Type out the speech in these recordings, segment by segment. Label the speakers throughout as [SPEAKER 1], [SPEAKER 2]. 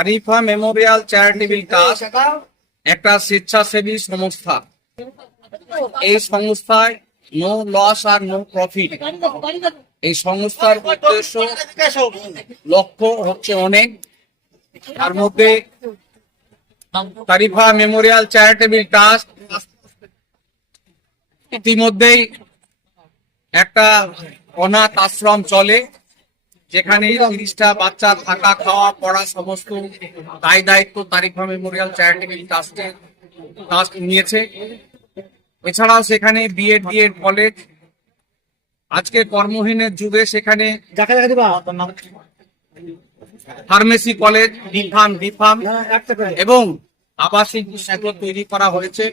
[SPEAKER 1] Arifa Memorial charitable trust, একটা স্বেচ্ছাসেবী সংস্থা। এই সংস্থায় নো লস আর নো প্রফিট এই সংস্থার উদ্দেশ্য লক্ষ্য হচ্ছে অনেক। তার মধ্যে তারিফা মেমোরিয়াল চ্যারিটেবল ট্রাস্ট। ইতিমধ্যেই একটা অনাথ আশ্রম চলে। যেখানে তিরিশটা বাচ্চা থাকা খাওয়া পড়া সমস্ত দায় দায়িত্ব তারিফা মেমোরিয়াল চ্যারিটেবল ট্রাস্টের ট্রাস্ট নিয়েছে। এছাড়াও সেখানে বিএড ডিএড কলেজ আজকে কর্মহীনের যুগে সেখানে ফার্মেসি কলেজ ডিফার্ম ডিফার্ম এবং আবাসিক স্কুল তৈরি করা হয়েছে।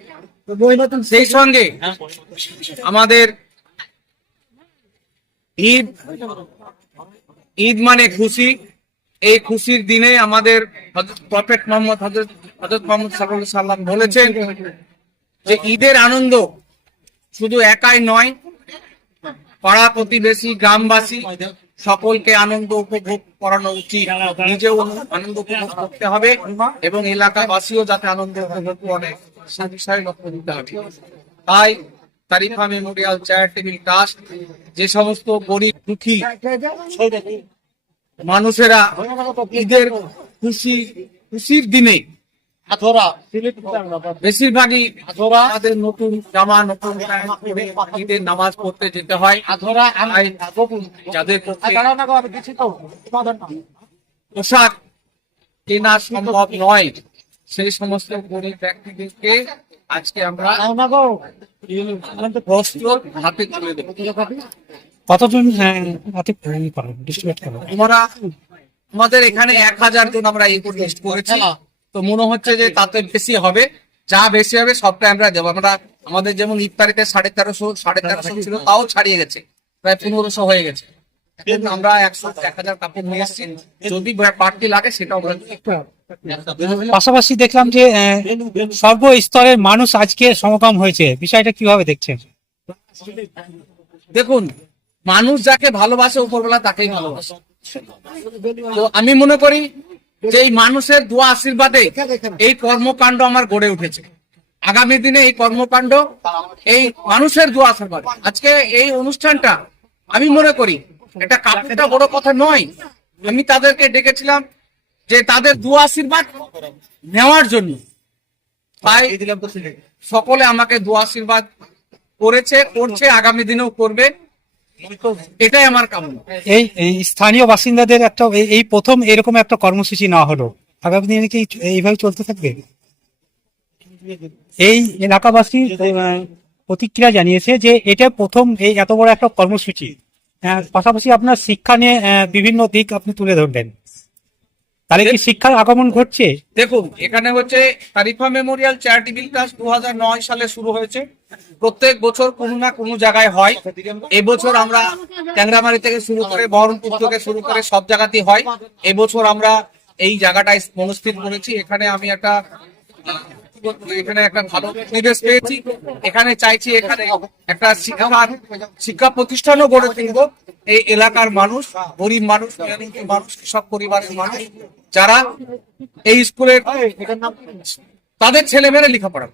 [SPEAKER 1] সেই সঙ্গে আমাদের ঈদ মানে খুশি। এই খুশির দিনে আমাদের প্রফেট মোহাম্মদ হজরত মোহাম্মদ সাল্লাম বলেছেন যে ঈদের আনন্দ শুধু একাই নয়, পাড়া প্রতিবেশী, গ্রামবাসী সকলকে আনন্দ উপভোগ করানো উচিত। নিজেও আনন্দ উপভোগ করতে হবে এবং এলাকাবাসীও যাতে আনন্দ উপভোগ করে সে বিষয়ে লক্ষ্য দিতে হবে। তাই তারিফা মেমোরিয়াল চ্যারিটেবল ট্রাস্ট যে সমস্ত গরিব দুঃখী মানুষেরা ঈদের খুশি খুশির দিনে বেশিরভাগই আমাদের নতুন জামা নতুন ঈদের নামাজ পড়তে যেতে হয়। যাদের পোশাক কেনা সম্ভব নয়। সেই সমস্ত গরিব ব্যক্তিদেরকে আজকে আমরা বস্ত্র হাতে তুলে দেবো।
[SPEAKER 2] কতজন হাতে ডিস্ট্রিবিউট করবেন
[SPEAKER 1] আমরা আমাদের এখানে এক হাজার জন আমরা এই লিস্ট করেছি। তো মনে হচ্ছে যে তাতে বেশি হবে। যা বেশি হবে সবটা আমরা দেবো। আমরা আমাদের যেমন ইফতারিতে সাড়ে তেরোশো সাড়ে তেরোশো ছিল তাও ছাড়িয়ে গেছে। প্রায় পনেরোশো হয়ে গেছে। আমরা একশো এক হাজার কাপড় নিয়ে এসেছি যদি বাড়তি লাগে সেটাও আমরা।
[SPEAKER 2] পাশাপাশি দেখলাম যে সর্বস্তরের মানুষ আজকে সমকাম হয়েছে। বিষয়টা কীভাবে দেখছেন?
[SPEAKER 1] দেখুন, মানুষ যাকে ভালোবাসে উপরবেলা তাকেই ভালোবাসে। তো আমি মনে করি যে এই মানুষের দোয়া আশীর্বাদে এই কর্মকাণ্ড আমার গড়ে উঠেছে। আগামী দিনে এই কর্মকাণ্ড এই মানুষের দোয়া আশীর্বাদ। আজকে এই অনুষ্ঠানটা, আমি মনে করি, এটা কাপড়টা বড় কথা নয়। আমি তাদেরকে ডেকেছিলাম যে তাদের দু আশীর্বাদ নেওয়ার জন্য। তাই সকলে আমাকে দু আশীর্বাদ করেছে, করছে, আগামী দিনেও করবে। এটাই আমার কামনা।
[SPEAKER 2] এই এই স্থানীয় বাসিন্দাদের একটা, এই- প্রথম এরকম একটা কর্মসূচি না হলো। আগামী দিনে কি এইভাবে চলতে থাকবে? এই এলাকাবাসী প্রতিক্রিয়া জানিয়েছে যে এটা প্রথম এই এত বড় একটা কর্মসূচি। পাশাপাশি আপনার শিক্ষা নিয়ে বিভিন্ন দিক আপনি তুলে ধরবেন তাহলে কি শিক্ষার আগমন ঘটছে?
[SPEAKER 1] দেখুন এখানে হচ্ছে তারিফা মেমোরিয়াল চ্যারিটেবল ট্রাস্ট দু সালে শুরু হয়েছে। প্রত্যেক বছর কোনো না কোনো জায়গায় হয়। এবছর আমরা ট্যাংরামারি থেকে শুরু করে বহরমপুর থেকে শুরু করে সব জায়গাতেই হয়। এবছর আমরা এই জায়গাটায় মনস্থির করেছি। এখানে আমি একটা এখানে একটা ভালো পরিবেশ পেয়েছি এখানে চাইছি এখানে একটা শিক্ষা শিক্ষা প্রতিষ্ঠানও গড়ে তুলব এই এলাকার মানুষ, গরিব মানুষ মানুষ, কৃষক পরিবারের মানুষ, যারা এই স্কুলের তাদের ছেলেমেয়েরা লেখাপড়া।